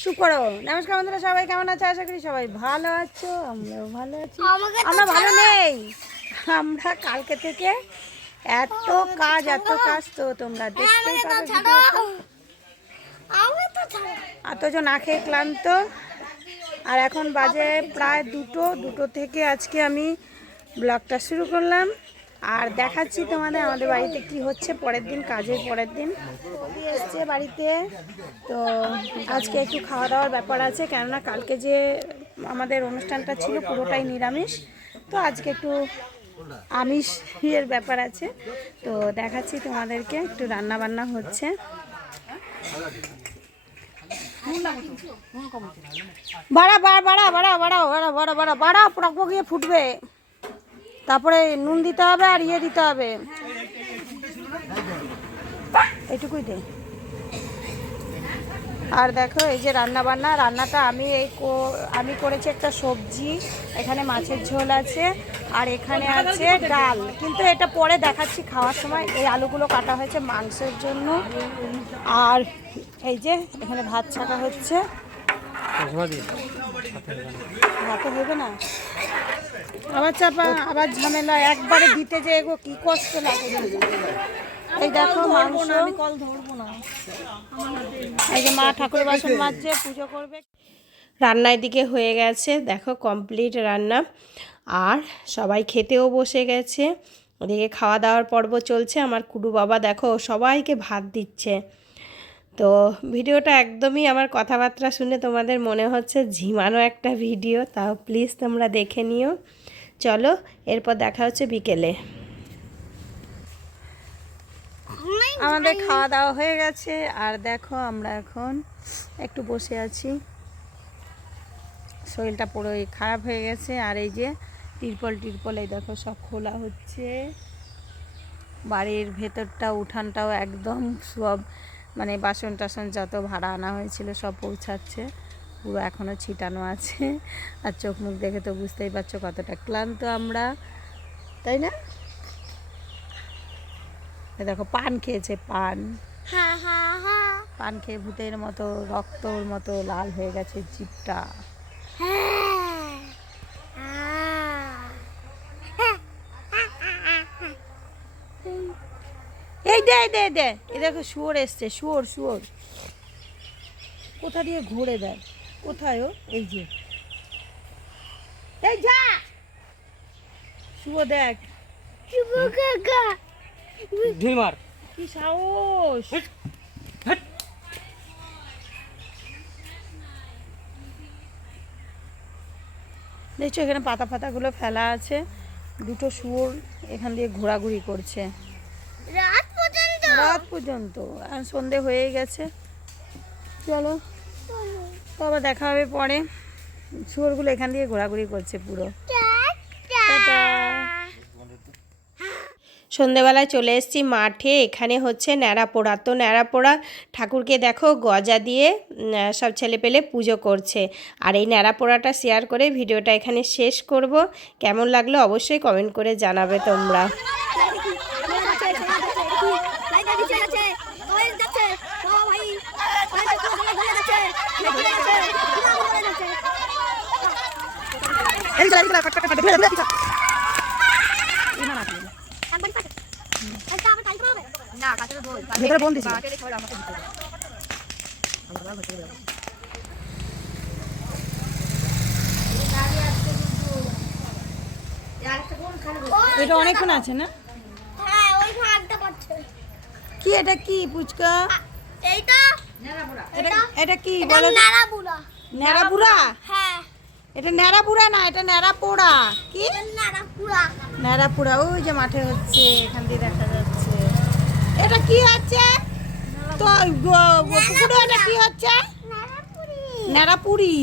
চুপ করো। নমস্কার বন্ধুরা, সবাই কেমন আছে? আশা করি সবাই ভালো আছো। আমরাও ভালো আছি। আমরা ভালো নেই, আমরা কালকে থেকে এত কাজ তো তোমরা দেখতেই পাবে। এতজন না খেয়ে ক্লান্ত। আর এখন বাজে প্রায় দুটো থেকে আজকে আমি ব্লগটা শুরু করলাম। আর দেখাচ্ছি তোমাদের আমাদের বাড়িতে কি হচ্ছে পরের দিন, কাজের পরের দিন এসছে বাড়িতে। তো আজকে একটু খাওয়া দাওয়ার ব্যাপার আছে, কেননা কালকে যে আমাদের অনুষ্ঠানটা ছিল পুরোটাই নিরামিষ, তো আজকে একটু আমিষের ব্যাপার আছে। তো দেখাচ্ছি তোমাদেরকে, একটু রান্না বান্না হচ্ছে। বাড়া বাড়া বাড়া বাড়া বাড়া বাড়া বাড়া বাড়া বাড়া পড়া ফুটবে, তারপরে নুন দিতে হবে আর ইয়ে দিতে হবে, এইটুকুই দে। আর দেখো এই যে রান্নাটা আমি করেছি একটা সবজি, এখানে মাছের ঝোল আছে আর এখানে আছে ডাল, কিন্তু এটা পরে দেখাচ্ছি খাওয়ার সময়। এই আলুগুলো কাটা হয়েছে মাংসের জন্য। আর এই যে এখানে ভাত ছাকা হচ্ছে। ভাতে হবে না, আবার চাপা, আবার ঝামেলা, একবারে দিতে যে এগো কি কষ্ট লাগে। এই দেখো মাংস, এই যে মা ঠাকুর বাসন মাজছে, পুজো করবে। রান্না এদিকে হয়ে গেছে, দেখো কমপ্লিট রান্না। আর সবাই খেতেও বসে গেছে, ওদিকে খাওয়া দাওয়ার পর্ব চলছে। আমার কুডু বাবা দেখো সবাইকে ভাত দিচ্ছে। তো ভিডিওটা একদমই আমার কথাবার্তা শুনে তোমাদের মনে হচ্ছে ঝিমানো একটা ভিডিও, তাও প্লিজ তোমরা দেখে নিও। চলো এরপর দেখা হচ্ছে বিকেলে। আমাদের খাওয়া দাওয়া হয়ে গেছে, আর দেখো আমরা এখন একটু বসে আছি। শরীরটা পুরোই খারাপ হয়ে গেছে। আর এই যে তিরপল এই দেখো সব খোলা হচ্ছে। বাড়ির ভেতরটা উঠানটাও একদম সব মানে বাসন টাসন যত ভাড়া আনা হয়েছিল সব পৌঁছাচ্ছে, পুরো এখনও ছিটানো আছে। আর চোখ মুখ দেখে তো বুঝতেই পারছো কতটা ক্লান্ত আমরা, তাই না? দেখো পান খেয়েছে, পান খেয়ে ভূতের মতো রক্তর মতো লাল হয়ে গেছে জিভটা। এই দে দে দে, এ দেখো শুয়োর এসছে, শুয়োর কোথা দিয়ে ঘুরে দেয়, কোথায় ও? এই যে এই যা শুয়ো, দেখ কি সাহস। দেখছো এখানে পাতাগুলো ফেলা আছে। দুটো শুয়োর এখান দিয়ে ঘোরাঘুরি করছে রাত পর্যন্ত। আর সন্ধে হয়ে গেছে, চলো বাবা দেখা হবে পরে। শুয়োরগুলো এখান দিয়ে ঘোরাঘুরি করছে পুরো। সন্ধেবেলায় চলে এসেছি মাঠে, এখানে হচ্ছে ন্যাড়াপোড়া। তো ন্যাড়াপোড়া ঠাকুরকে দেখো গজা দিয়ে সব ছেলেপেলে পুজো করছে। আর এই ন্যাড়াপোড়াটা শেয়ার করে ভিডিওটা এখানে শেষ করব। কেমন লাগলো অবশ্যই কমেন্ট করে জানাবে তোমরা। এটা অনেকক্ষণ আছে না? কি এটা কি পুচকা? এটা কি বলো? ন্যাড়াপুরা? এটা ন্যাড়াপুরা না, এটা ন্যাড়াপোড়া। কি ন্যাড়াপুরা? ওই যে মাঠে হচ্ছে, এখান দিয়ে দেখা যাচ্ছে। এটা কি হচ্ছে তো পুকুরে? এটা কি হচ্ছে? ন্যাড়াপুরি। ন্যাড়াপুরি।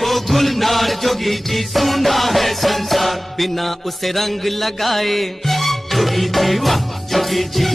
वो गुलनार जोगी जी सुना है संसार, बिना उसे रंग लगाए जोगी जी वाह जोगी जी।